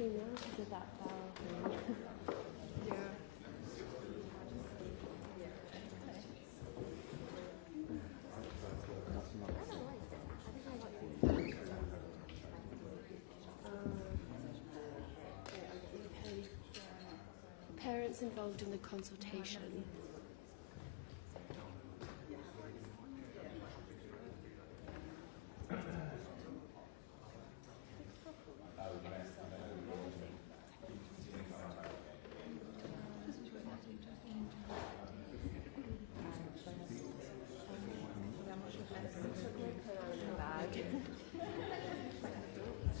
panicking now because of that bell thing. Yeah. Parents involved in the consultation.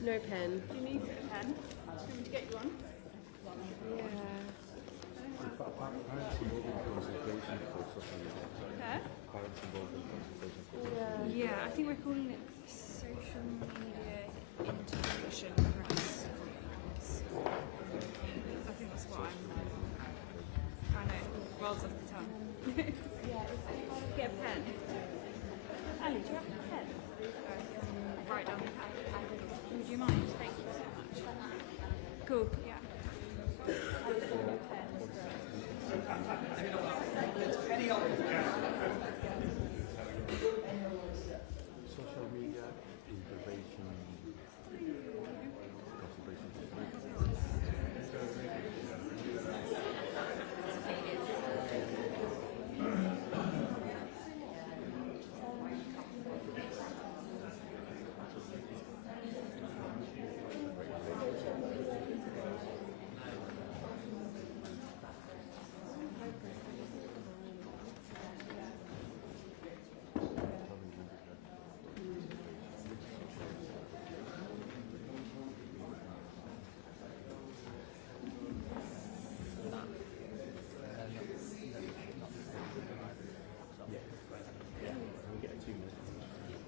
No pen. Do you need a pen? Do you want me to get you one? Yeah. Yeah, I think we're calling it social media integration press. I think that's what I know, rolls off the tongue. Get a pen. Ali, do you have a pen? Write down the pen. Would you mind? Thank you so much. Cool, yeah. Social media integration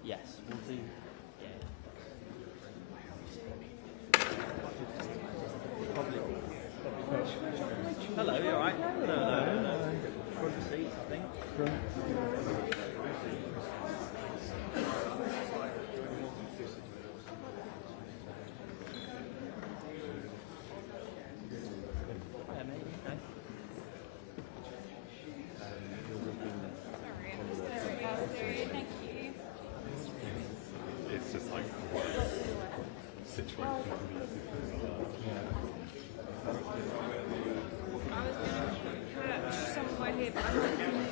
Yes, we'll do. Yeah. Hello, you alright? No. Front seat, I think. Yeah, maybe. Okay. Sorry, thank you. it's just like situation. I was going to perch somewhere here, but I'm not going to.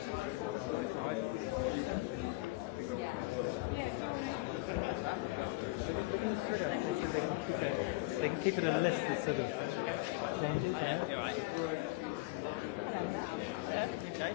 They can keep it in a list that sort of changes. Yeah, you alright? Yeah, okay.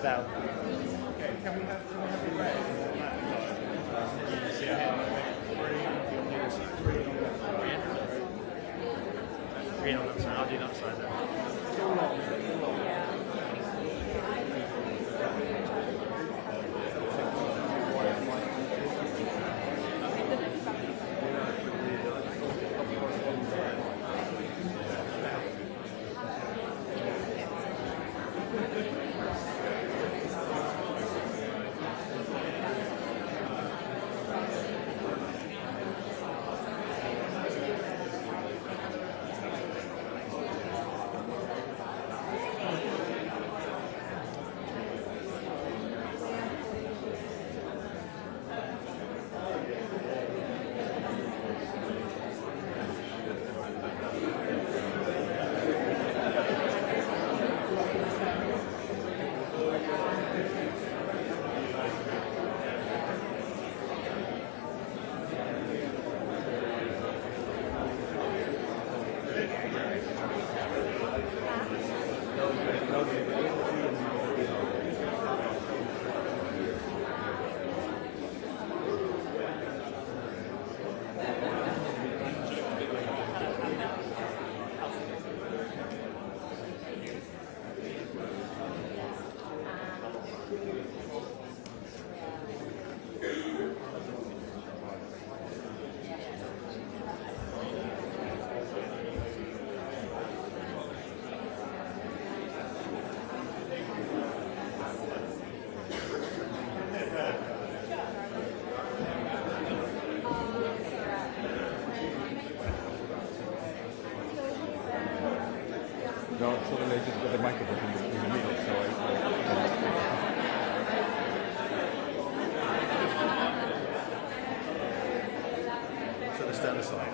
About Green on that side, I'll do that side then. No, suddenly I just got the microphone in the middle, so So they stand aside.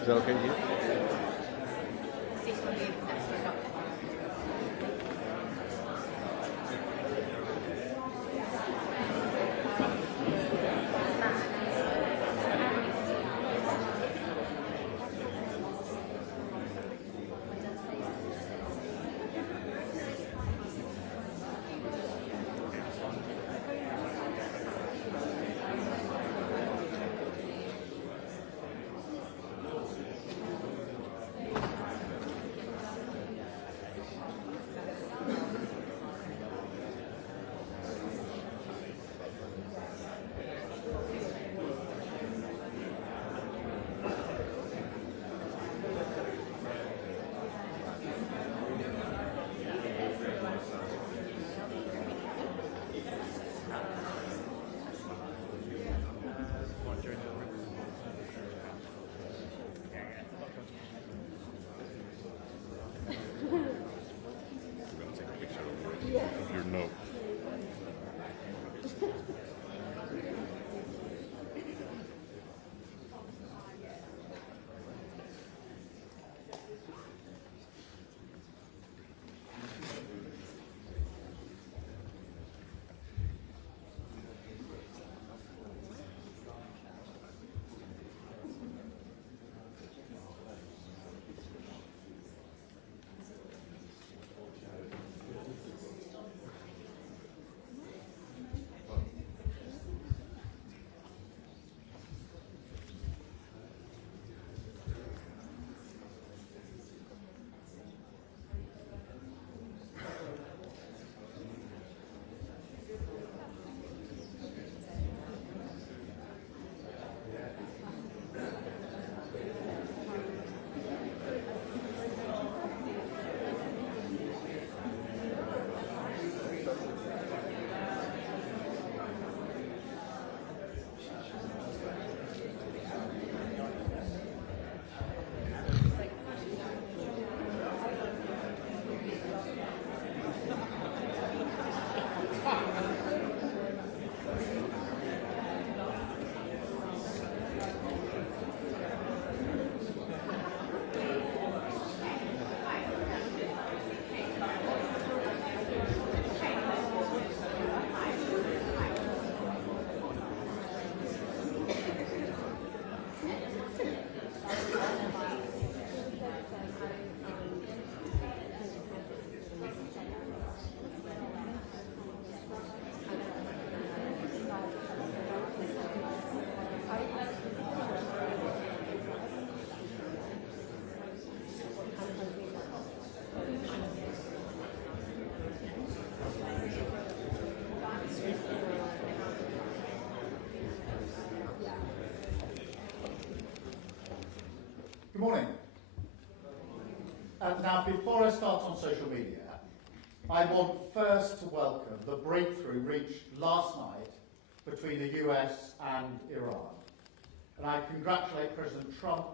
Is that okay with you? Your note. Good morning. Now, before I start on social media, I want first to welcome the breakthrough reached last night between the US and Iran. And I congratulate President Trump,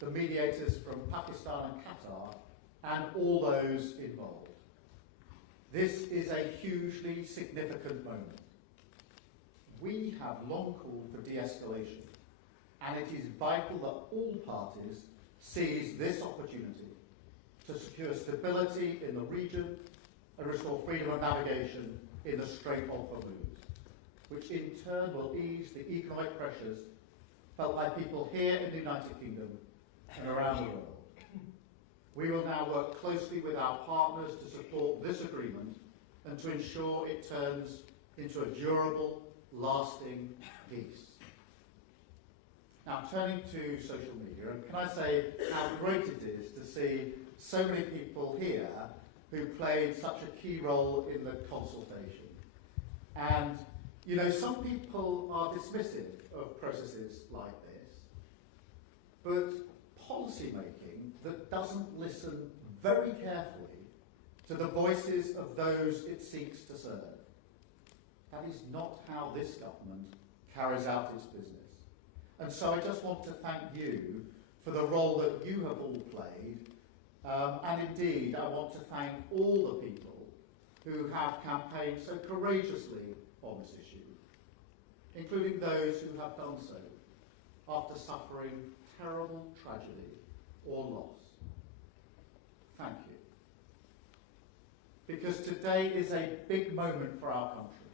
the mediators from Pakistan and Qatar, and all those involved. This is a hugely significant moment. We have long called for de-escalation, and it is vital that all parties seize this opportunity to secure stability in the region and restore freedom of navigation in the Strait of Hormuz, which in turn will ease the economic pressures felt by people here in the United Kingdom and around the world. We will now work closely with our partners to support this agreement and to ensure it turns into a durable, lasting peace. Now, turning to social media, and can I say how great it is to see so many people here who played such a key role in the consultation. And, you know, some people are dismissive of processes like this, but policy making that doesn't listen very carefully to the voices of those it seeks to serve. That is not how this government carries out its business. And so I just want to thank you for the role that you have all played. And indeed, I want to thank all the people who have campaigned so courageously on this issue, including those who have done so after suffering terrible tragedy or loss. Thank you. Because today is a big moment for our country.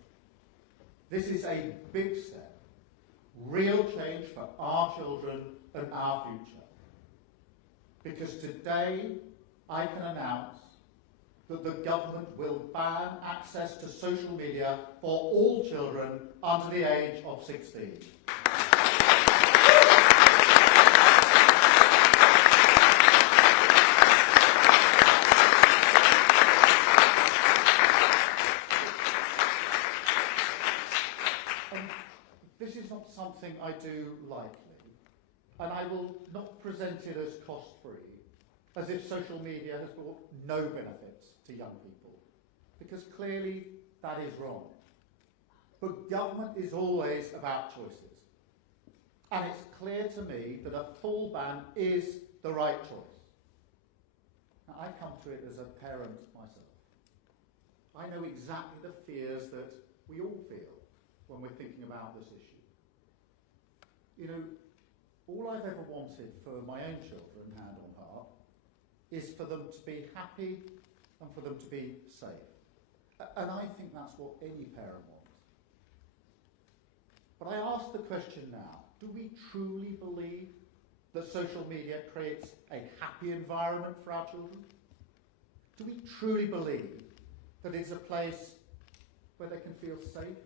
This is a big step, real change for our children and our future. Because today I can announce that the government will ban access to social media for all children under the age of 16. This is not something I do lightly, and I will not present it as cost-free, as if social media has brought no benefits to young people, because clearly that is wrong. But government is always about choices, and it's clear to me that a full ban is the right choice. Now, I come to it as a parent myself. I know exactly the fears that we all feel when we're thinking about this issue. You know, all I've ever wanted for my own children, hand on heart, is for them to be happy and for them to be safe. And I think that's what any parent wants. But I ask the question now, do we truly believe that social media creates a happy environment for our children? Do we truly believe that it's a place where they can feel safe?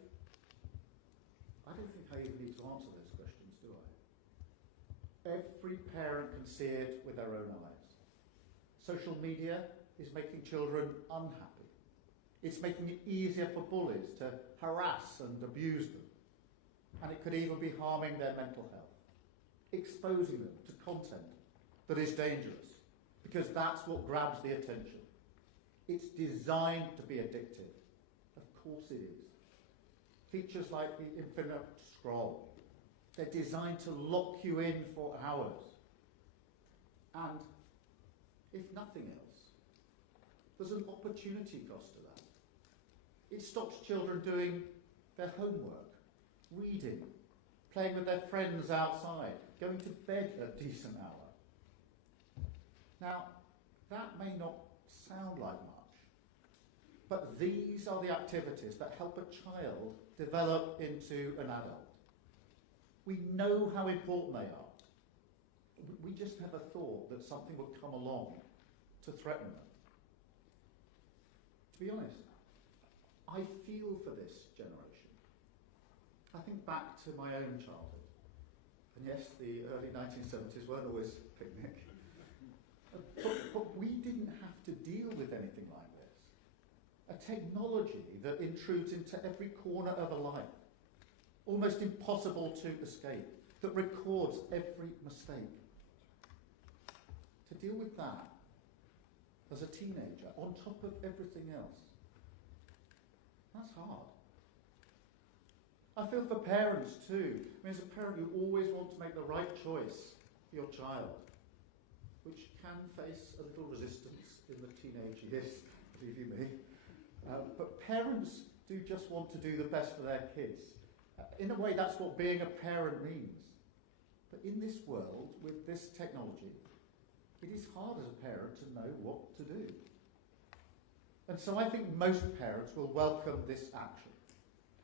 I don't think I even need to answer those questions, do I? Every parent can see it with their own eyes. Social media is making children unhappy. It's making it easier for bullies to harass and abuse them. And it could even be harming their mental health, exposing them to content that is dangerous, because that's what grabs the attention. It's designed to be addictive. Of course it is. Features like the infinite scroll, they're designed to lock you in for hours. And if nothing else, there's an opportunity cost to that. It stops children doing their homework, reading, playing with their friends outside, going to bed at a decent hour. Now, that may not sound like much, but these are the activities that help a child develop into an adult. We know how important they are. We just never thought that something would come along to threaten them. To be honest, I feel for this generation. I think back to my own childhood. And yes, the early 1970s weren't always a picnic. But we didn't have to deal with anything like this. A technology that intrudes into every corner of a life, almost impossible to escape, that records every mistake. To deal with that as a teenager, on top of everything else, that's hard. I feel for parents too. I mean, as a parent, you always want to make the right choice for your child, which can face a little resistance in the teenage years, believe you me. But parents do just want to do the best for their kids. In a way, that's what being a parent means. But in this world, with this technology, it is hard as a parent to know what to do. And so I think most parents will welcome this action.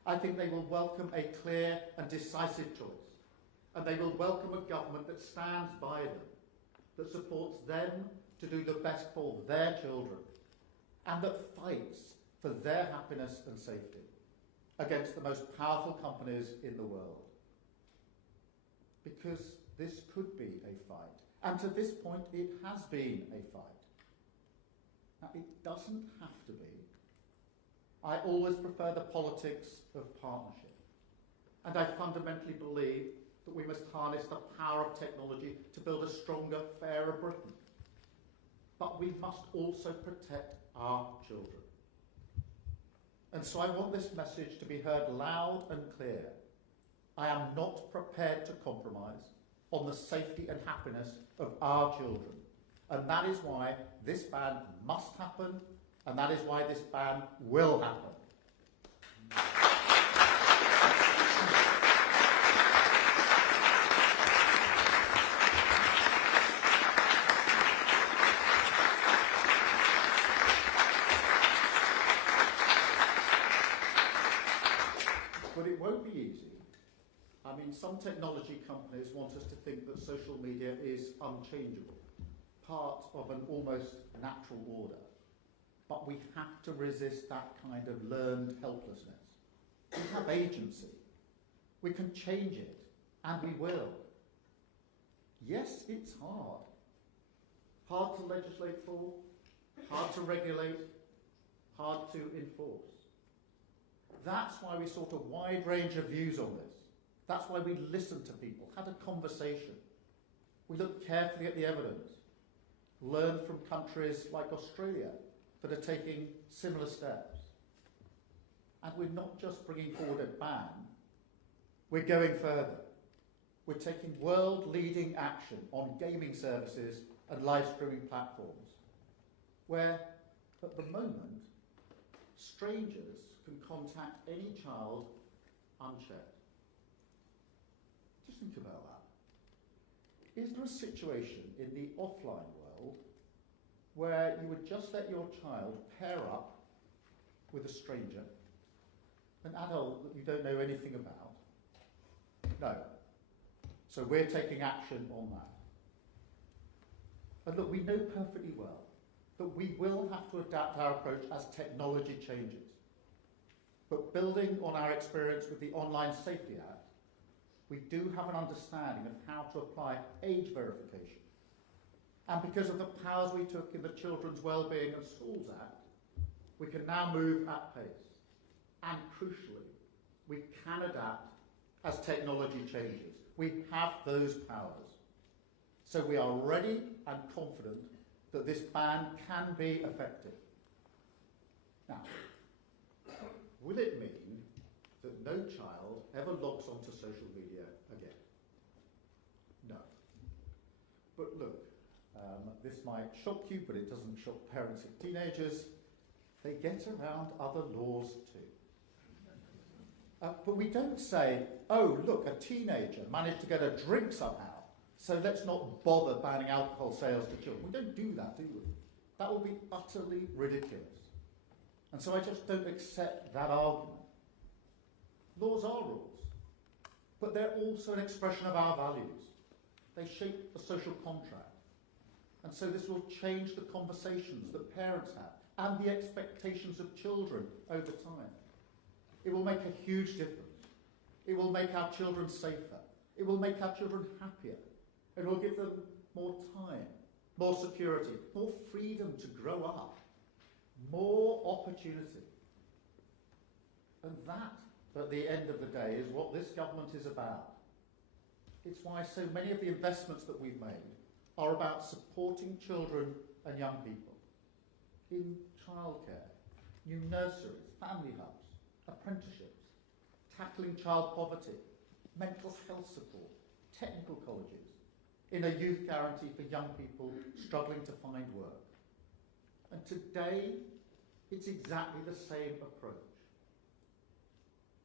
I think they will welcome a clear and decisive choice. And they will welcome a government that stands by them, that supports them to do the best for their children, and that fights for their happiness and safety against the most powerful companies in the world. Because this could be a fight. And to this point, it has been a fight. Now, it doesn't have to be. I always prefer the politics of partnership. And I fundamentally believe that we must harness the power of technology to build a stronger, fairer Britain. But we must also protect our children. And so I want this message to be heard loud and clear. I am not prepared to compromise on the safety and happiness of our children. And that is why this ban must happen, and that is why this ban will happen. But it won't be easy. I mean, some technology companies want us to think that social media is unchangeable, part of an almost natural order. But we have to resist that kind of learned helplessness. We have agency. We can change it, and we will. Yes, it's hard. Hard to legislate for, hard to regulate, hard to enforce. That's why we sought a wide range of views on this. That's why we listened to people, had a conversation. We looked carefully at the evidence, learned from countries like Australia that are taking similar steps. And we're not just bringing forward a ban, we're going further. We're taking world-leading action on gaming services and live streaming platforms, where, at the moment, strangers can contact any child unchecked. Just think about that. Is there a situation in the offline world where you would just let your child pair up with a stranger, an adult that you don't know anything about? No. So we're taking action on that. And look, we know perfectly well that we will have to adapt our approach as technology changes. But building on our experience with the Online Safety Act, we do have an understanding of how to apply age verification. And because of the powers we took in the Children's Wellbeing and Schools Act, we can now move at pace. And crucially, we can adapt as technology changes. We have those powers. So we are ready and confident that this ban can be effective. Now, will it mean that no child ever logs onto social media again? No. But look, this might shock you, but it doesn't shock parents of teenagers. They get around other laws too. But we don't say, oh, look, a teenager managed to get a drink somehow, so let's not bother banning alcohol sales to children. We don't do that, do we? That would be utterly ridiculous. And so I just don't accept that argument. Laws are rules, but they're also an expression of our values. They shape the social contract. And so this will change the conversations that parents have and the expectations of children over time. It will make a huge difference. It will make our children safer. It will make our children happier. It will give them more time, more security, more freedom to grow up, more opportunity. And that, at the end of the day, is what this government is about. It's why so many of the investments that we've made are about supporting children and young people in childcare, new nurseries, family hubs, apprenticeships, tackling child poverty, mental health support, technical colleges, in a youth guarantee for young people struggling to find work. And today, it's exactly the same approach.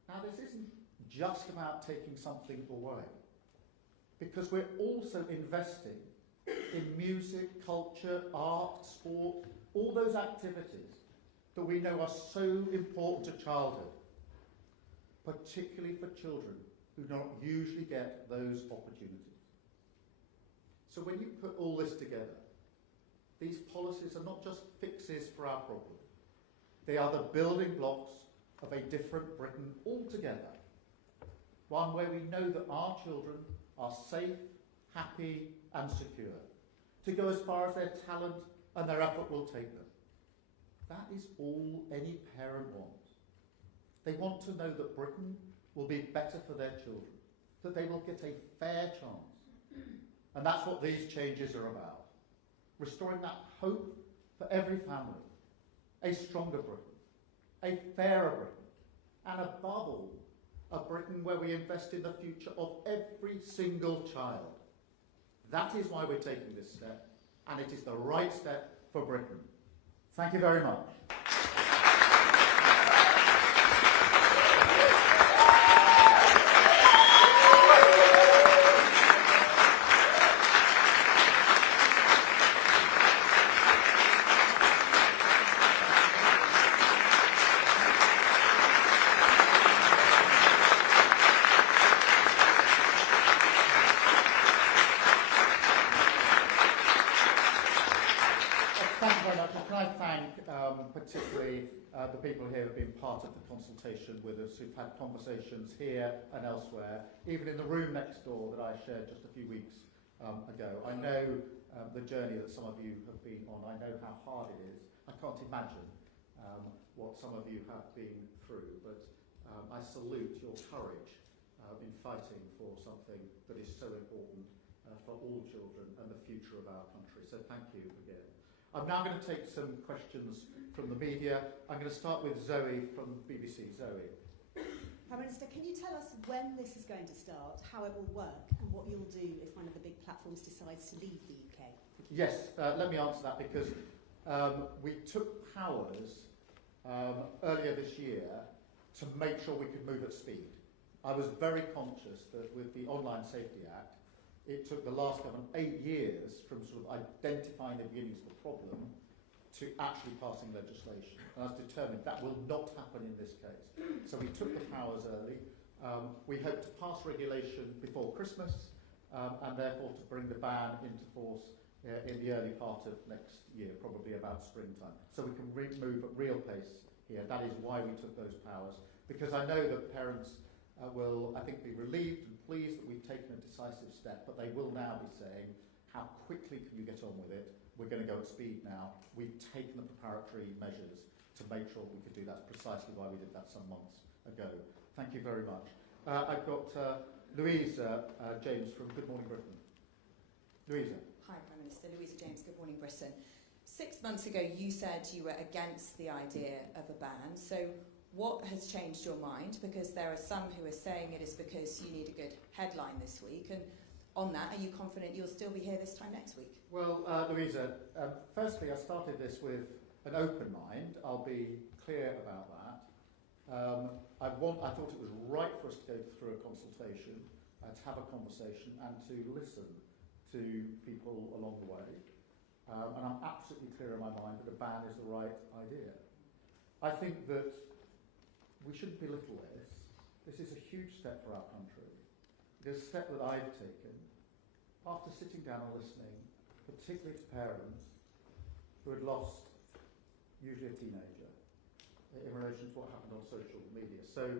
Now, this isn't just about taking something away, because we're also investing in music, culture, art, sport, all those activities that we know are so important to childhood, particularly for children who don't usually get those opportunities. So when you put all this together, these policies are not just fixes for our problem. They are the building blocks of a different Britain altogether. One where we know that our children are safe, happy and secure, to go as far as their talent and their effort will take them. That is all any parent wants. They want to know that Britain will be better for their children, that they will get a fair chance. And that's what these changes are about. Restoring that hope for every family, a stronger Britain, a fairer Britain, and above all, a Britain where we invest in the future of every single child. That is why we're taking this step, and it is the right step for Britain. Thank you very much. Thank you very much. And can I thank particularly the people here who have been part of the consultation with us, who've had conversations here and elsewhere, even in the room next door that I shared just a few weeks ago. I know the journey that some of you have been on. I know how hard it is. I can't imagine what some of you have been through, but I salute your courage in fighting for something that is so important for all children and the future of our country. So thank you again. I'm now going to take some questions from the media. I'm going to start with Zoe from BBC. Zoe. Prime Minister, can you tell us when this is going to start, how it will work, and what you'll do if one of the big platforms decides to leave the UK? Yes, let me answer that because we took powers earlier this year to make sure we could move at speed. I was very conscious that with the Online Safety Act, it took the last government 8 years from sort of identifying the beginnings of the problem to actually passing legislation. And I was determined that will not happen in this case. So we took the powers early. We hope to pass regulation before Christmas and therefore to bring the ban into force in the early part of next year, probably about springtime. So we can move at real pace here. That is why we took those powers, because I know that parents will, I think, be relieved and pleased that we've taken a decisive step, but they will now be saying, how quickly can you get on with it? We're going to go at speed now. We've taken the preparatory measures to make sure we could do that. That's precisely why we did that some months ago. Thank you very much. I've got Louisa James from Good Morning Britain. Louisa. Hi, Prime Minister. Louisa James, Good Morning Britain. 6 months ago, you said you were against the idea of a ban. So what has changed your mind? Because there are some who are saying it is because you need a good headline this week. And on that, are you confident you'll still be here this time next week? Well, Louisa, firstly, I started this with an open mind. I'll be clear about that. I thought it was right for us to go through a consultation, to have a conversation and to listen to people along the way. And I'm absolutely clear in my mind that a ban is the right idea. I think that we shouldn't belittle this. This is a huge step for our country. It is a step that I've taken after sitting down and listening, particularly to parents who had lost usually a teenager in relation to what happened on social media. So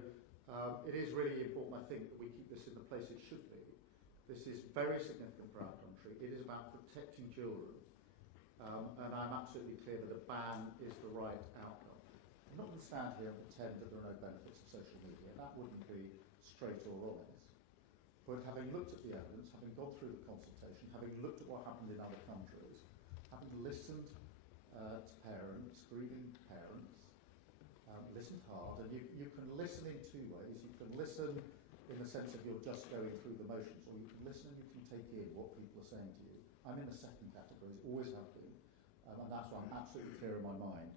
it is really important, I think, that we keep this in the place it should be. This is very significant for our country. It is about protecting children. And I'm absolutely clear that a ban is the right outcome. I'm not going to stand here and pretend that there are no benefits of social media. That wouldn't be straight or honest. But having looked at the evidence, having gone through the consultation, having looked at what happened in other countries, having listened to parents, grieving parents, listened hard, and you can listen in two ways. You can listen in the sense of you're just going through the motions, or you can listen and you can take in what people are saying to you. I'm in the second category, always have been, and that's why I'm absolutely clear in my mind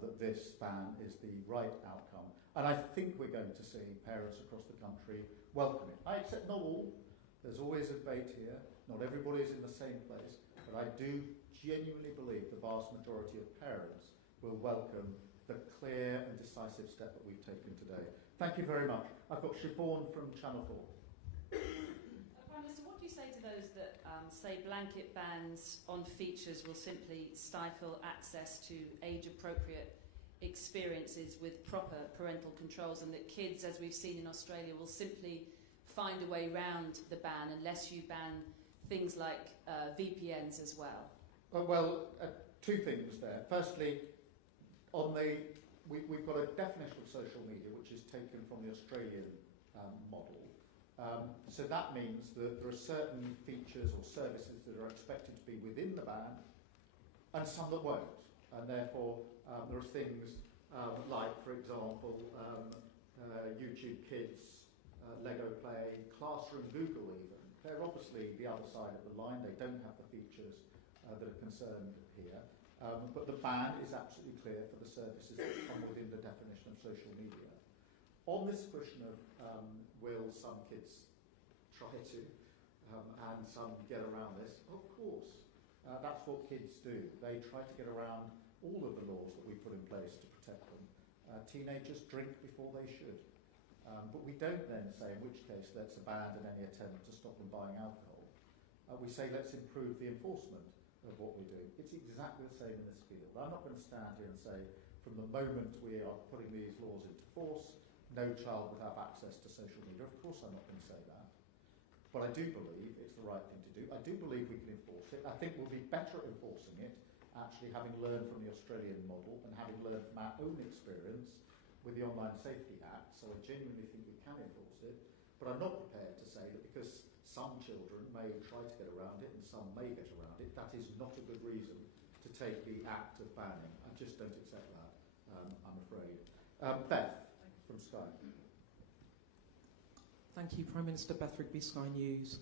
that this ban is the right outcome. And I think we're going to see parents across the country welcome it. I accept not all. There's always a debate here. Not everybody's in the same place. But I do genuinely believe the vast majority of parents will welcome the clear and decisive step that we've taken today. Thank you very much. I've got Siobhan from Channel 4. Prime Minister, what do you say to those that say blanket bans on features will simply stifle access to age-appropriate experiences with proper parental controls, and that kids, as we've seen in Australia, will simply find a way round the ban unless you ban things like VPNs as well? Well, two things there. Firstly, we've got a definition of social media which is taken from the Australian model. So that means that there are certain features or services that are expected to be within the ban and some that won't. And therefore, there are things like, for example, YouTube Kids Lego Play, Classroom, Google even. They're obviously the other side of the line. They don't have the features that are concerned here. But the ban is absolutely clear for the services that come within the definition of social media. On this question of will some kids try to and some get around this, of course. That's what kids do. They try to get around all of the laws that we put in place to protect them. Teenagers drink before they should. But we don't then say in which case let's abandon any attempt to stop them buying alcohol. We say let's improve the enforcement of what we do. It's exactly the same in this field. I'm not going to stand here and say from the moment we are putting these laws into force, no child would have access to social media. Of course I'm not going to say that. But I do believe it's the right thing to do. I do believe we can enforce it. I think we'll be better at enforcing it, actually having learned from the Australian model and having learned from our own experience with the Online Safety Act. So I genuinely think we can enforce it. But I'm not prepared to say that because some children may try to get around it and some may get around it, that is not a good reason to take the act of banning. I just don't accept that, I'm afraid. Beth from Sky. Thank you, Prime Minister. Beth Rigby, Sky News.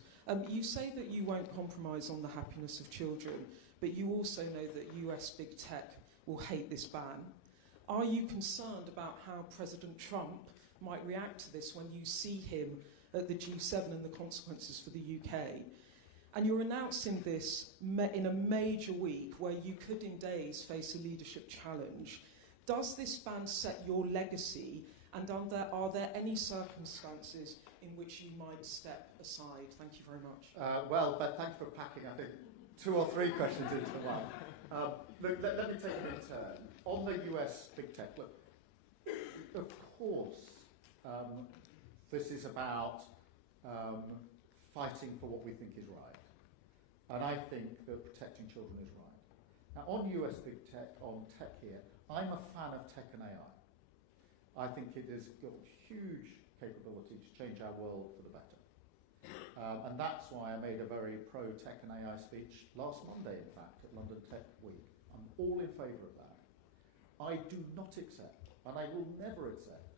You say that you won't compromise on the happiness of children, but you also know that US big tech will hate this ban. Are you concerned about how President Trump might react to this when you see him at the G7 and the consequences for the UK? And you're announcing this in a major week where you could in days face a leadership challenge. Does this ban set your legacy, and are there any circumstances in which you might step aside? Thank you very much. Well, Beth, thanks for packing, I think, 2 or 3 questions into one. Look, let me take it in turn. On the US big tech, look, of course, this is about fighting for what we think is right. And I think that protecting children is right. Now, on US big tech, on tech here, I'm a fan of tech and AI. I think it has got huge capability to change our world for the better. And that's why I made a very pro-tech and AI speech last Monday, in fact, at London Tech Week. I'm all in favour of that. I do not accept, and I will never accept,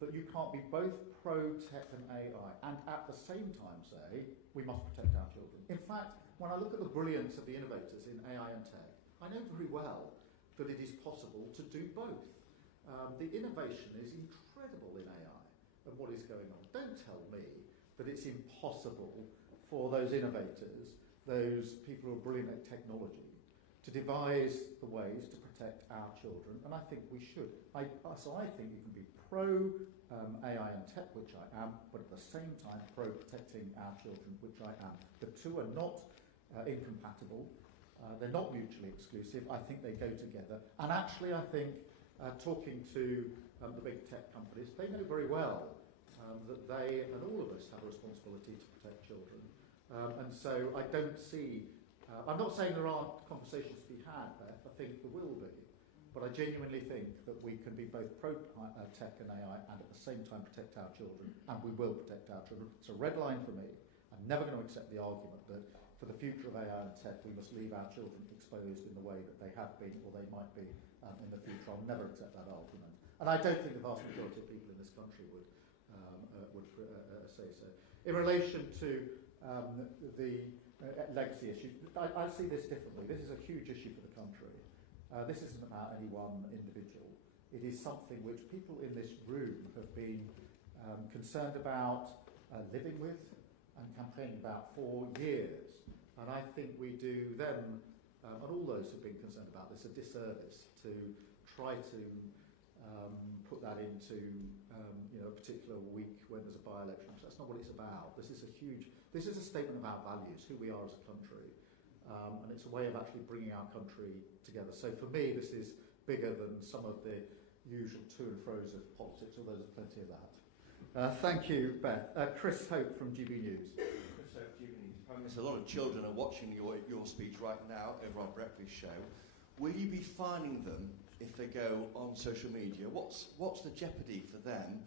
that you can't be both pro-tech and AI and at the same time say we must protect our children. In fact, when I look at the brilliance of the innovators in AI and tech, I know very well that it is possible to do both. The innovation is incredible in AI and what is going on. Don't tell me that it's impossible for those innovators, those people who are brilliant at technology, to devise the ways to protect our children, and I think we should. So I think you can be pro-AI and tech, which I am, but at the same time pro-protecting our children, which I am. The two are not incompatible. They're not mutually exclusive. I think they go together. And actually, I think, talking to the big tech companies, they know very well that they and all of us have a responsibility to protect children. And so I don't see... I'm not saying there aren't conversations to be had, Beth. I think there will be. But I genuinely think that we can be both pro-tech and AI and at the same time protect our children, and we will protect our children. It's a red line for me. I'm never going to accept the argument that for the future of AI and tech, we must leave our children exposed in the way that they have been or they might be in the future. I'll never accept that argument. And I don't think the vast majority of people in this country would say so. In relation to the legacy issue, I see this differently. This is a huge issue for the country. This isn't about any one individual. It is something which people in this room have been concerned about living with and campaigning about for years. And I think we do them, and all those who've been concerned about this, a disservice to try to put that into a particular week when there's a by-election. That's not what it's about. This is a statement of our values, who we are as a country. And it's a way of actually bringing our country together. So for me, this is bigger than some of the usual to and fro's of politics, although there's plenty of that. Thank you, Beth. Chris Hope from GB News. Chris Hope, GB News. Prime Minister, a lot of children are watching your speech right now over our breakfast show. Will you be fining them if they go on social media? What's the jeopardy for them?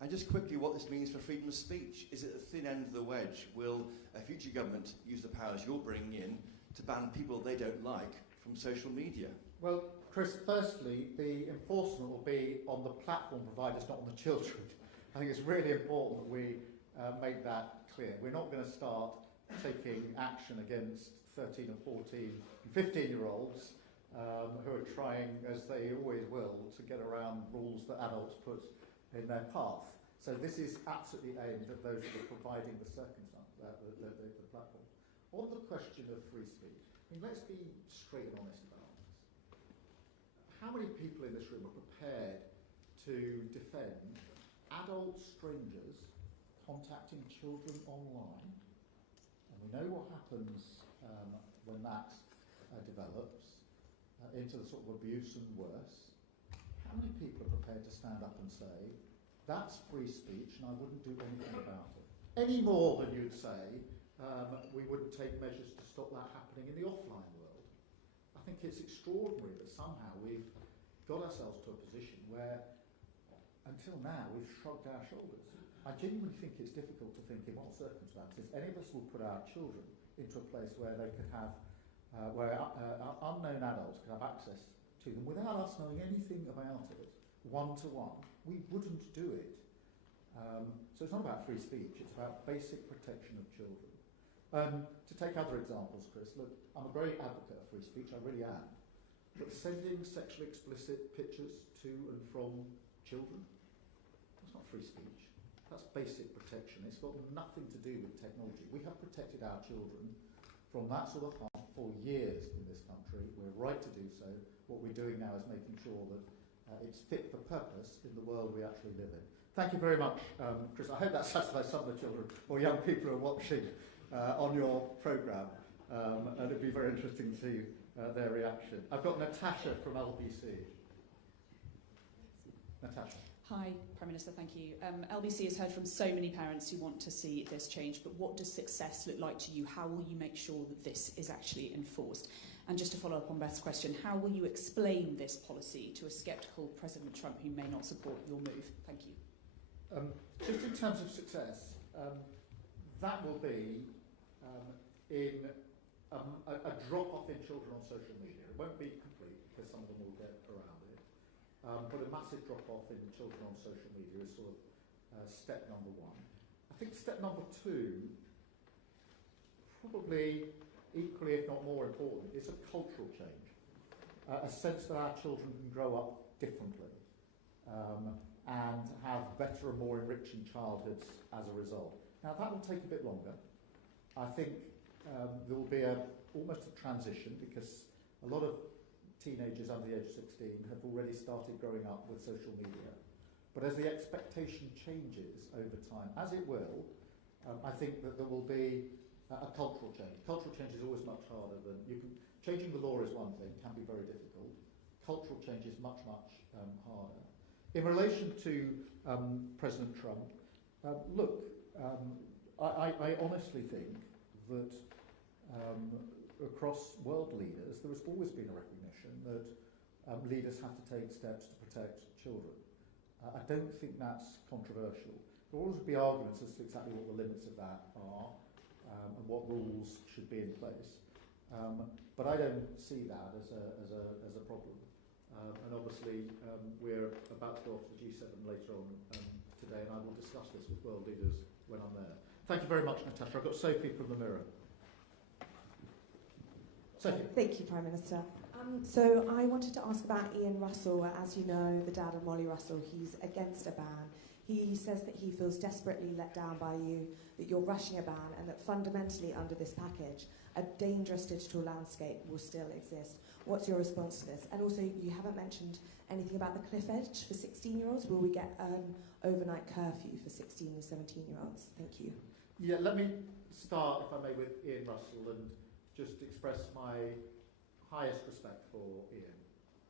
And just quickly, what this means for freedom of speech. Is it the thin end of the wedge? Will a future government use the powers you're bringing in to ban people they don't like from social media? Well, Chris, firstly, the enforcement will be on the platform providers, not on the children. I think it's really important that we make that clear. We're not going to start taking action against 13 or 14 and 15-year-olds who are trying, as they always will, to get around rules that adults put in their path. So this is absolutely aimed at those that are providing the circumstance, the platform. On the question of free speech, I mean, let's be straight and honest about this. How many people in this room are prepared to defend adult strangers contacting children online? And we know what happens when that develops into the sort of abuse and worse. How many people are prepared to stand up and say, that's free speech and I wouldn't do anything about it? Any more than you'd say we wouldn't take measures to stop that happening in the offline world. I think it's extraordinary that somehow we've got ourselves to a position where, until now, we've shrugged our shoulders. I genuinely think it's difficult to think in what circumstances any of us will put our children into a place where they could have, where unknown adults could have access to them without us knowing anything about it, one-to-one. We wouldn't do it. So it's not about free speech, it's about basic protection of children. To take other examples, Chris, look, I'm a great advocate of free speech, I really am. But sending sexually explicit pictures to and from children, that's not free speech. That's basic protection. It's got nothing to do with technology. We have protected our children from that sort of harm for years in this country. We're right to do so. What we're doing now is making sure that it's fit for purpose in the world we actually live in. Thank you very much, Chris. I hope that satisfies some of the children or young people who are watching on your programme. And it'd be very interesting to see their reaction. I've got Natasha from LBC. Natasha. Hi, Prime Minister, thank you. LBC has heard from so many parents who want to see this change, but what does success look like to you? How will you make sure that this is actually enforced? And just to follow up on Beth's question, how will you explain this policy to a sceptical President Trump who may not support your move? Thank you. Just in terms of success, that will be in a drop-off in children on social media. It won't be complete because some of them will get around it. But a massive drop-off in children on social media is sort of step number one. I think step number two, probably equally if not more important, is a cultural change. A sense that our children can grow up differently and have better and more enriching childhoods as a result. Now that will take a bit longer. I think there will be almost a transition because a lot of teenagers under the age of 16 have already started growing up with social media. But as the expectation changes over time, as it will, I think that there will be a cultural change. Cultural change is always much harder than changing the law is one thing, can be very difficult. Cultural change is much, much harder. In relation to President Trump, look, I honestly think that across world leaders, there has always been a recognition that leaders have to take steps to protect children. I don't think that's controversial. There will always be arguments as to exactly what the limits of that are and what rules should be in place. But I don't see that as a problem. And obviously, we're about to go off to the G7 later on today, and I will discuss this with world leaders when I'm there. Thank you very much, Natasha. I've got Sophie from the Mirror. Sophie. Thank you, Prime Minister. So I wanted to ask about Ian Russell. As you know, the dad of Molly Russell, he's against a ban. He says that he feels desperately let down by you, that you're rushing a ban, and that fundamentally under this package, a dangerous digital landscape will still exist. What's your response to this? And also, you haven't mentioned anything about the cliff edge for 16-year-olds. Will we get an overnight curfew for 16 and 17-year-olds? Thank you. Yeah, let me start, if I may, with Ian Russell and just express my highest respect for Ian.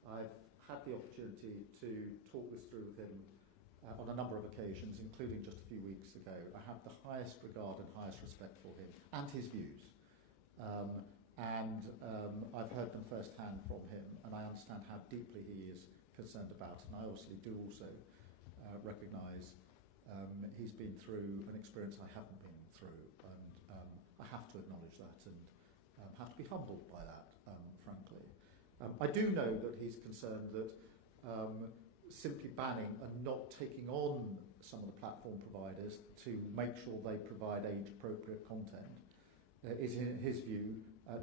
I've had the opportunity to talk this through with him on a number of occasions, including just a few weeks ago. I have the highest regard and highest respect for him and his views. I've heard them firsthand from him, and I understand how deeply he is concerned about it. And I obviously do also recognise he's been through an experience I haven't been through, and I have to acknowledge that and have to be humbled by that, frankly. I do know that he's concerned that simply banning and not taking on some of the platform providers to make sure they provide age-appropriate content is, in his view,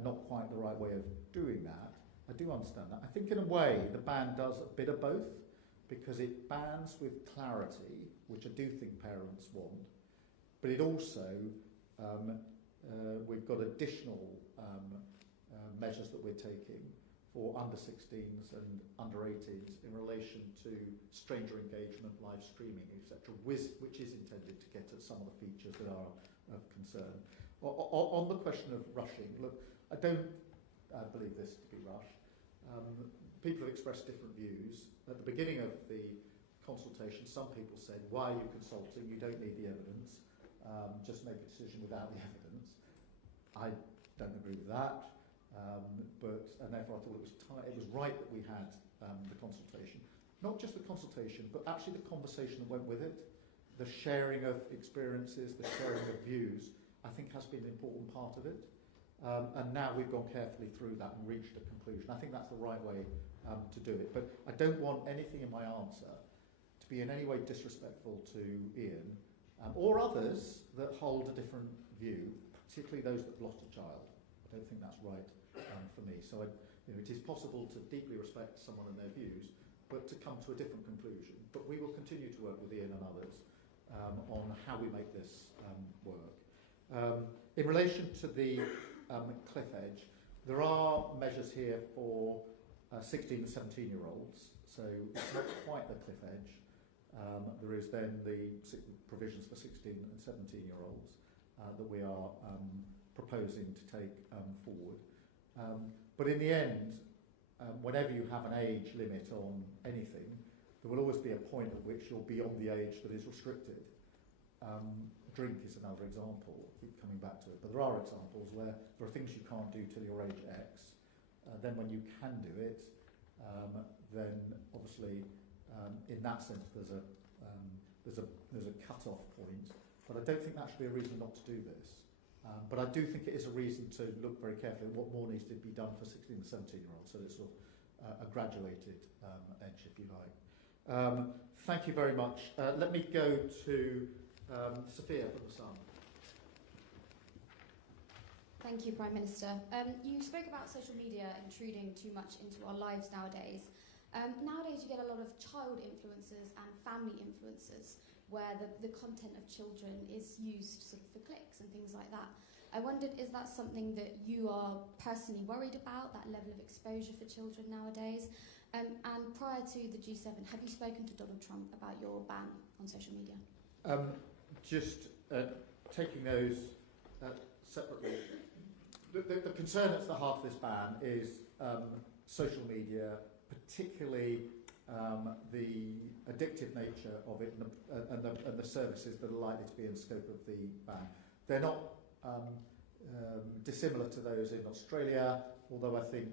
not quite the right way of doing that. I do understand that. I think in a way the ban does a bit of both, because it bans with clarity, which I do think parents want, but it also, we've got additional measures that we're taking for under-16s and under-18s in relation to stranger engagement, live streaming, etc., which is intended to get at some of the features that are of concern. On the question of rushing, look, I don't believe this to be rush. People have expressed different views. At the beginning of the consultation, some people said, why are you consulting? You don't need the evidence. Just make a decision without the evidence. I don't agree with that. And therefore I thought it was right that we had the consultation. Not just the consultation, but actually the conversation that went with it. The sharing of experiences, the sharing of views, I think has been an important part of it. And now we've gone carefully through that and reached a conclusion. I think that's the right way to do it. But I don't want anything in my answer to be in any way disrespectful to Ian or others that hold a different view, particularly those that have lost a child. I don't think that's right for me. So it is possible to deeply respect someone and their views, but to come to a different conclusion. But we will continue to work with Ian and others on how we make this work. In relation to the cliff edge, there are measures here for 16 and 17-year-olds, so it's not quite the cliff edge. There is then the provisions for 16 and 17-year-olds that we are proposing to take forward. But in the end, whenever you have an age limit on anything, there will always be a point at which you'll be on the age that is restricted. Drink is another example. I keep coming back to it, but there are examples where there are things you can't do till your age X. Then when you can do it, then obviously in that sense there's a cut-off point. But I don't think that should be a reason not to do this. But I do think it is a reason to look very carefully at what more needs to be done for 16 and 17-year-olds, so it's sort of a graduated edge, if you like. Thank you very much. Let me go to Sophia from The Sun. Thank you, Prime Minister. You spoke about social media intruding too much into our lives nowadays. Nowadays you get a lot of child influencers and family influencers where the content of children is used sort of for clicks and things like that. I wondered, is that something that you are personally worried about, that level of exposure for children nowadays? And prior to the G7, have you spoken to Donald Trump about your ban on social media? Just taking those separately, the concern at the heart of this ban is social media, particularly the addictive nature of it and the services that are likely to be in scope of the ban. They're not dissimilar to those in Australia, although I think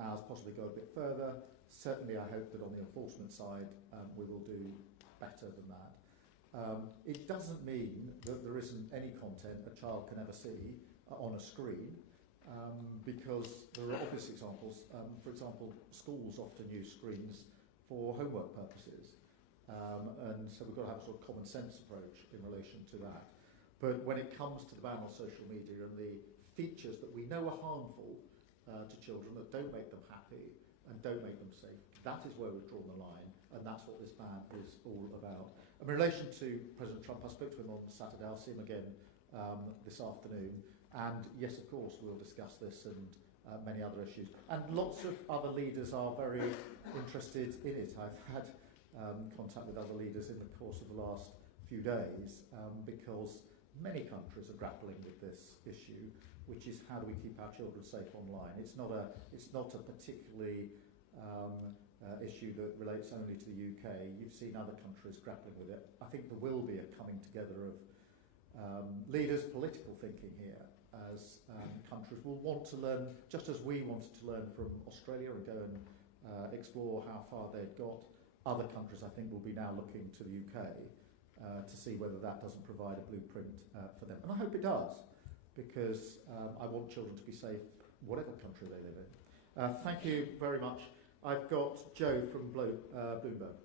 ours possibly go a bit further. Certainly I hope that on the enforcement side we will do better than that. It doesn't mean that there isn't any content a child can ever see on a screen, because there are obvious examples. For example, schools often use screens for homework purposes, and so we've got to have a sort of common sense approach in relation to that. But when it comes to the ban on social media and the features that we know are harmful to children, that don't make them happy and don't make them safe, that is where we've drawn the line, and that's what this ban is all about. In relation to President Trump, I spoke to him on Saturday. I'll see him again this afternoon, and yes, of course, we'll discuss this and many other issues. And lots of other leaders are very interested in it. I've had contact with other leaders in the course of the last few days because many countries are grappling with this issue, which is how do we keep our children safe online. It's not a particularly issue that relates only to the UK. You've seen other countries grappling with it. I think there will be a coming together of leaders, political thinking here, as countries will want to learn, just as we wanted to learn from Australia and go and explore how far they'd got. Other countries, I think, will be now looking to the UK to see whether that doesn't provide a blueprint for them. And I hope it does, because I want children to be safe whatever country they live in. Thank you very much. I've got Joe from Bloomberg.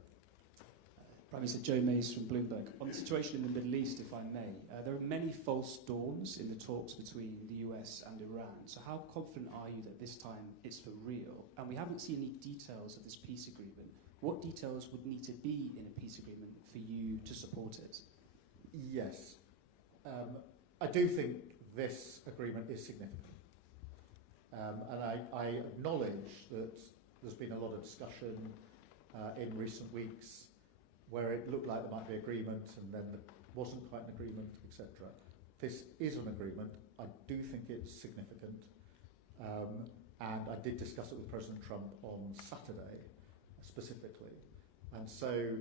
Prime Minister Joe Mays from Bloomberg. On the situation in the Middle East, if I may, there are many false dawns in the talks between the US and Iran. So how confident are you that this time it's for real? And we haven't seen any details of this peace agreement. What details would need to be in a peace agreement for you to support it? Yes. I do think this agreement is significant. And I acknowledge that there's been a lot of discussion in recent weeks where it looked like there might be agreement and then there wasn't quite an agreement, etc. This is an agreement. I do think it's significant. And I did discuss it with President Trump on Saturday, specifically. And so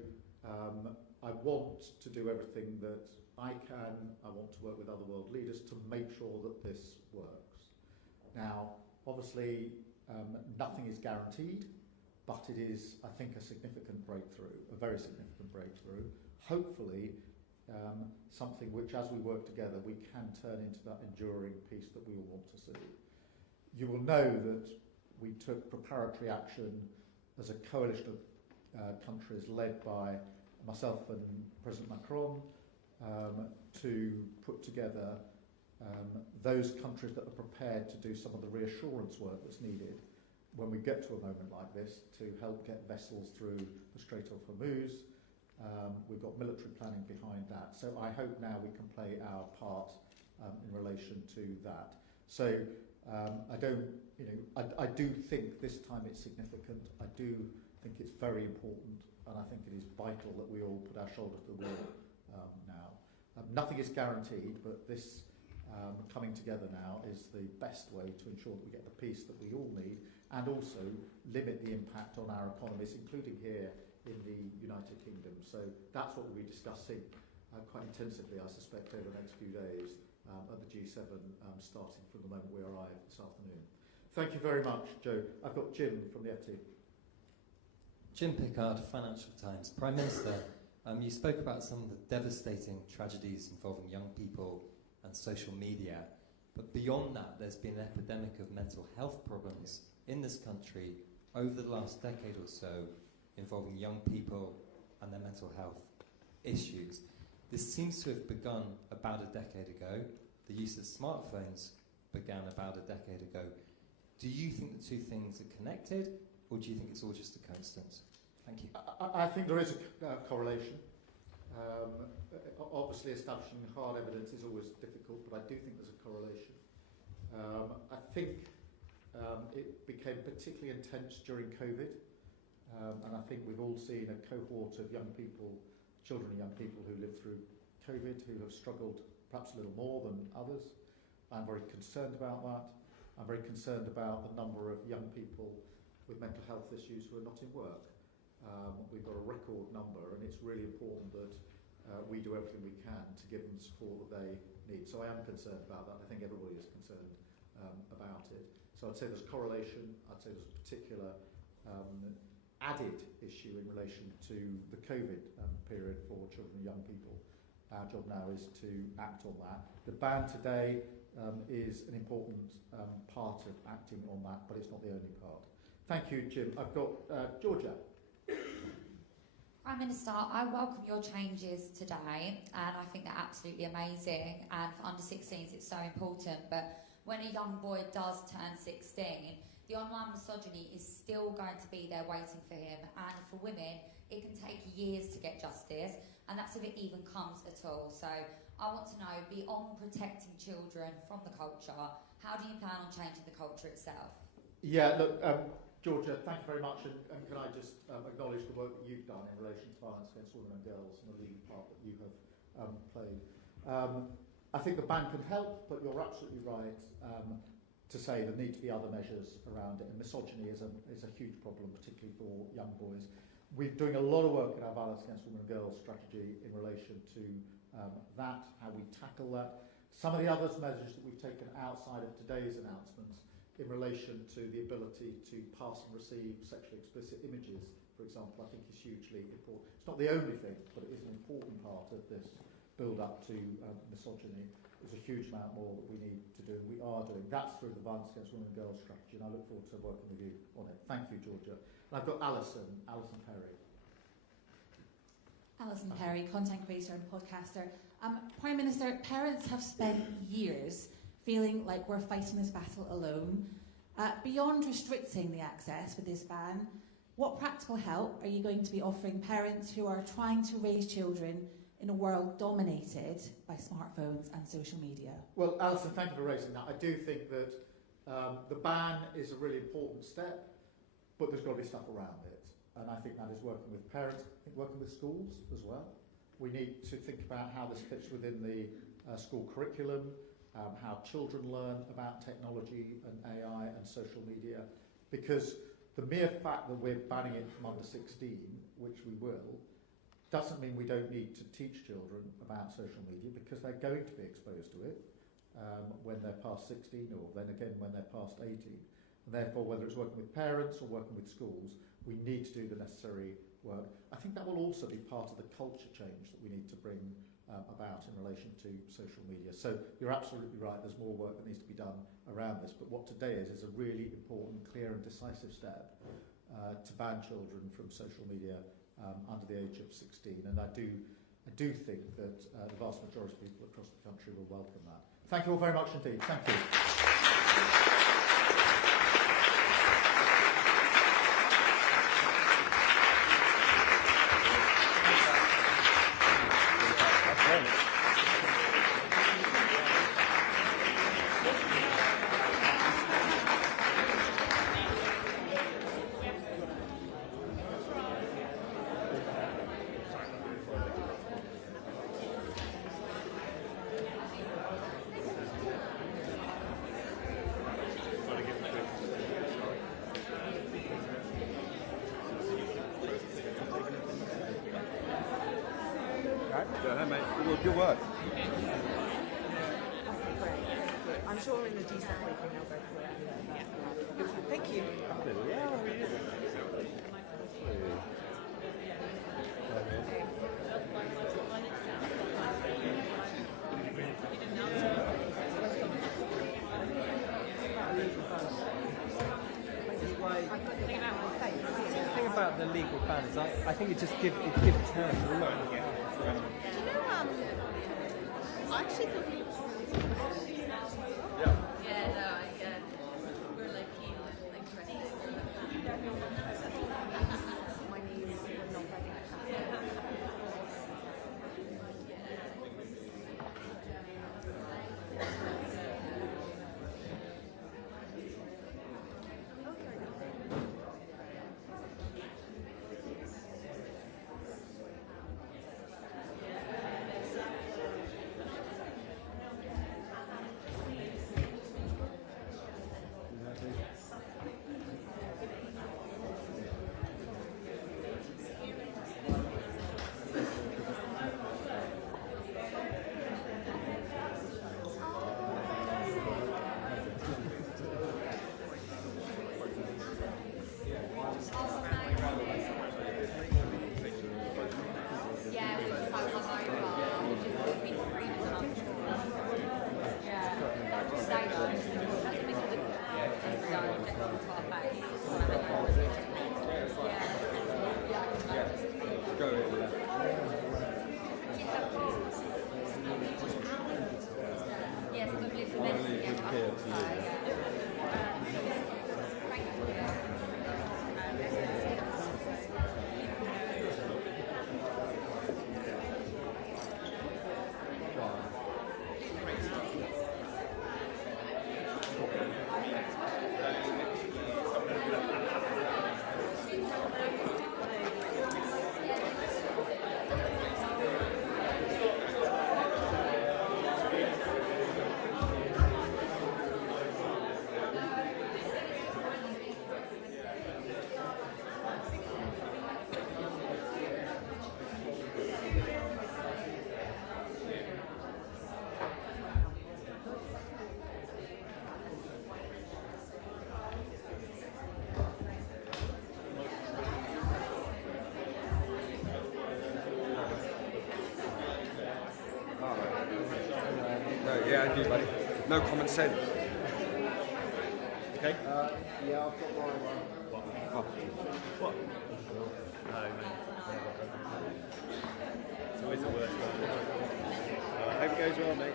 I want to do everything that I can. I want to work with other world leaders to make sure that this works. Now, obviously, nothing is guaranteed, but it is, I think, a significant breakthrough, a very significant breakthrough. Hopefully, something which, as we work together, we can turn into that enduring peace that we all want to see. You will know that we took preparatory action as a coalition of countries led by myself and President Macron to put together those countries that are prepared to do some of the reassurance work that's needed when we get to a moment like this to help get vessels through the Strait of Hormuz. We've got military planning behind that. So I hope now we can play our part in relation to that. So I don't, I do think this time it's significant. I do think it's very important, and I think it is vital that we all put our shoulder to the wheel now. Nothing is guaranteed, but this coming together now is the best way to ensure that we get the peace that we all need and also limit the impact on our economies, including here in the United Kingdom. So that's what we'll be discussing quite intensively, I suspect, over the next few days at the G7, starting from the moment we arrive this afternoon. Thank you very much, Joe. I've got Jim from the FT. Jim Pickard, Financial Times. Prime Minister, you spoke about some of the devastating tragedies involving young people and social media, but beyond that there's been an epidemic of mental health problems in this country over the last decade or so involving young people and their mental health issues. This seems to have begun about a decade ago. The use of smartphones began about a decade ago. Do you think the two things are connected, or do you think it's all just a coincidence? Thank you. I think there is a correlation. Obviously, establishing hard evidence is always difficult, but I do think there's a correlation. I think it became particularly intense during COVID, and I think we've all seen a cohort of young people, children and young people who lived through COVID, who have struggled perhaps a little more than others. I'm very concerned about that. I'm very concerned about the number of young people with mental health issues who are not in work. We've got a record number, and it's really important that we do everything we can to give them the support that they need. So I am concerned about that. I think everybody is concerned about it. So I'd say there's correlation. I'd say there's a particular added issue in relation to the COVID period for children and young people. Our job now is to act on that. The ban today is an important part of acting on that, but it's not the only part. Thank you, Jim. I've got Georgia. Prime Minister, I welcome your changes today, and I think they're absolutely amazing. And for under-16s, it's so important. But when a young boy does turn 16, the online misogyny is still going to be there waiting for him. And for women, it can take years to get justice, and that's if it even comes at all. So I want to know, beyond protecting children from the culture, how do you plan on changing the culture itself? Yeah, look, Georgia, thank you very much, and can I just acknowledge the work that you've done in relation to violence against women and girls and the leading part that you have played. I think the ban can help, but you're absolutely right to say there need to be other measures around it, and misogyny is a huge problem, particularly for young boys. We're doing a lot of work in our violence against women and girls strategy in relation to that, how we tackle that. Some of the other measures that we've taken outside of today's announcements in relation to the ability to pass and receive sexually explicit images, for example, I think is hugely important. It's not the only thing, but it is an important part of this build-up to misogyny. There's a huge amount more that we need to do, and we are doing. That's through the Violence Against Women and Girls strategy, and I look forward to working with you on it. Thank you, Georgia. And I've got Alison Perry. Alison Perry, content creator and podcaster. Prime Minister, parents have spent years feeling like we're fighting this battle alone. Beyond restricting the access with this ban, what practical help are you going to be offering parents who are trying to raise children in a world dominated by smartphones and social media? Well, Alison, thank you for raising that. I do think that the ban is a really important step, but there's got to be stuff around it. And I think that is working with parents, I think working with schools as well. We need to think about how this fits within the school curriculum, how children learn about technology and AI and social media, because the mere fact that we're banning it from under 16, which we will, doesn't mean we don't need to teach children about social media, because they're going to be exposed to it when they're past 16, or then again when they're past 18. And therefore, whether it's working with parents or working with schools, we need to do the necessary work. I think that will also be part of the culture change that we need to bring about in relation to social media. So you're absolutely right, there's more work that needs to be done around this, but what today is a really important, clear and decisive step to ban children from social media under the age of 16, and I do think that the vast majority of people across the country will welcome that. Thank you all very much indeed. Thank you. Go ahead, mate. Good work. Okay, great. I'm sure in the decent way they'll go through it. Yeah. Thank you. The thing about the legal ban is I think it just gives terms a lot. I actually think we're like keen on like trusting. My knees are not ready. Yeah, I do, buddy. No common sense. Okay? Yeah, I've got my one. What? No, mate. goes well, mate.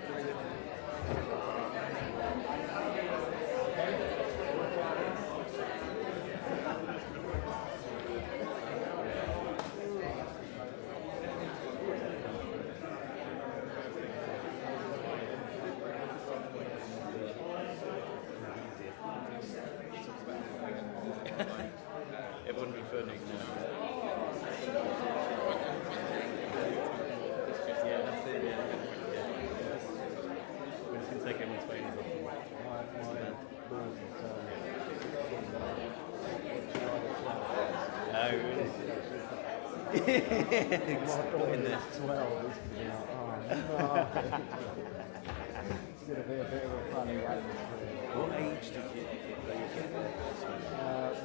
It wouldn't be funny. Yeah, that's it. Yeah. We're just gonna take everyone's phones off. Oh, really? In there. 12, it's going to be a bit of a funny one. What age did you get there?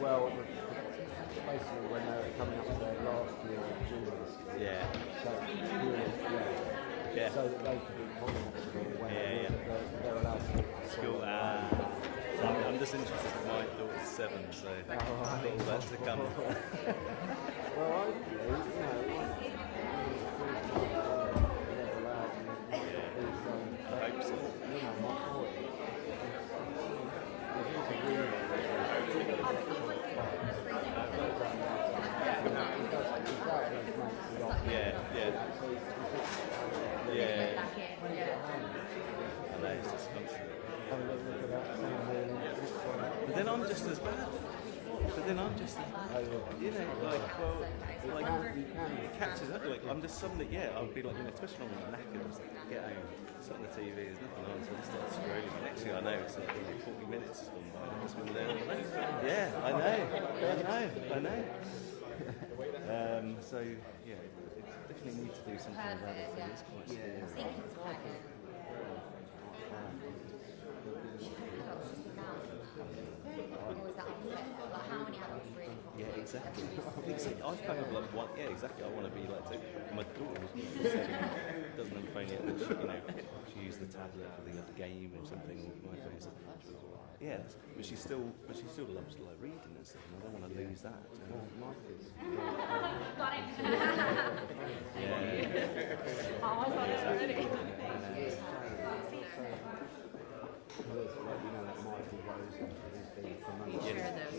Well, basically when they were coming up to their last year of junior school. Yeah. So, yeah. So that they could be confident when Yeah. they're allowed to go to School. So I'm just interested in my daughter's 7, so I've got all that to come. Well, hopefully, you know, I hope so. Yeah. I know, it's just constant. But then I'm just as bad. You know, like it catches up. Like I'm just suddenly, I'll be like, especially when I'm knackered, I was like, get home, sit on the TV, there's nothing on, so I just start scrolling. Next thing I know, it's like 40 minutes has gone by. I've just been there. Yeah, I know. So yeah, it definitely need to do something about it. It's quite Yeah, exactly. I've kind of like one. Yeah, exactly. I want to be like. My daughter doesn't have a phone yet, but she used the tablet for the game or something. My phone. Yeah, but she still loves like reading and stuff. And I don't want to lose that. my kids. Got it. Yeah. Oh, I got it already.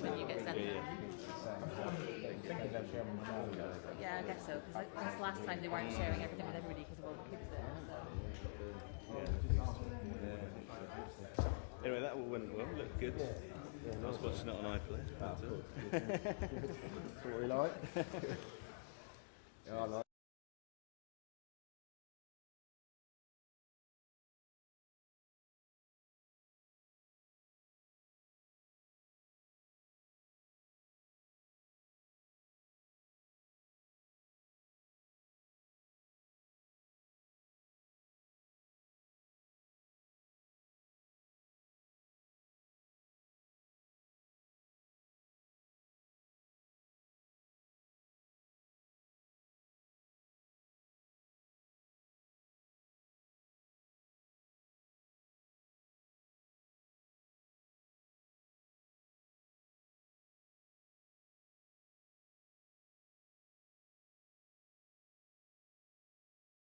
When you get sent them. Yeah, I guess so. Because last time they weren't sharing everything with everybody because of all the kids there. Anyway, that all went well. Looked good. I was watching it on iPlayer. That's what we like.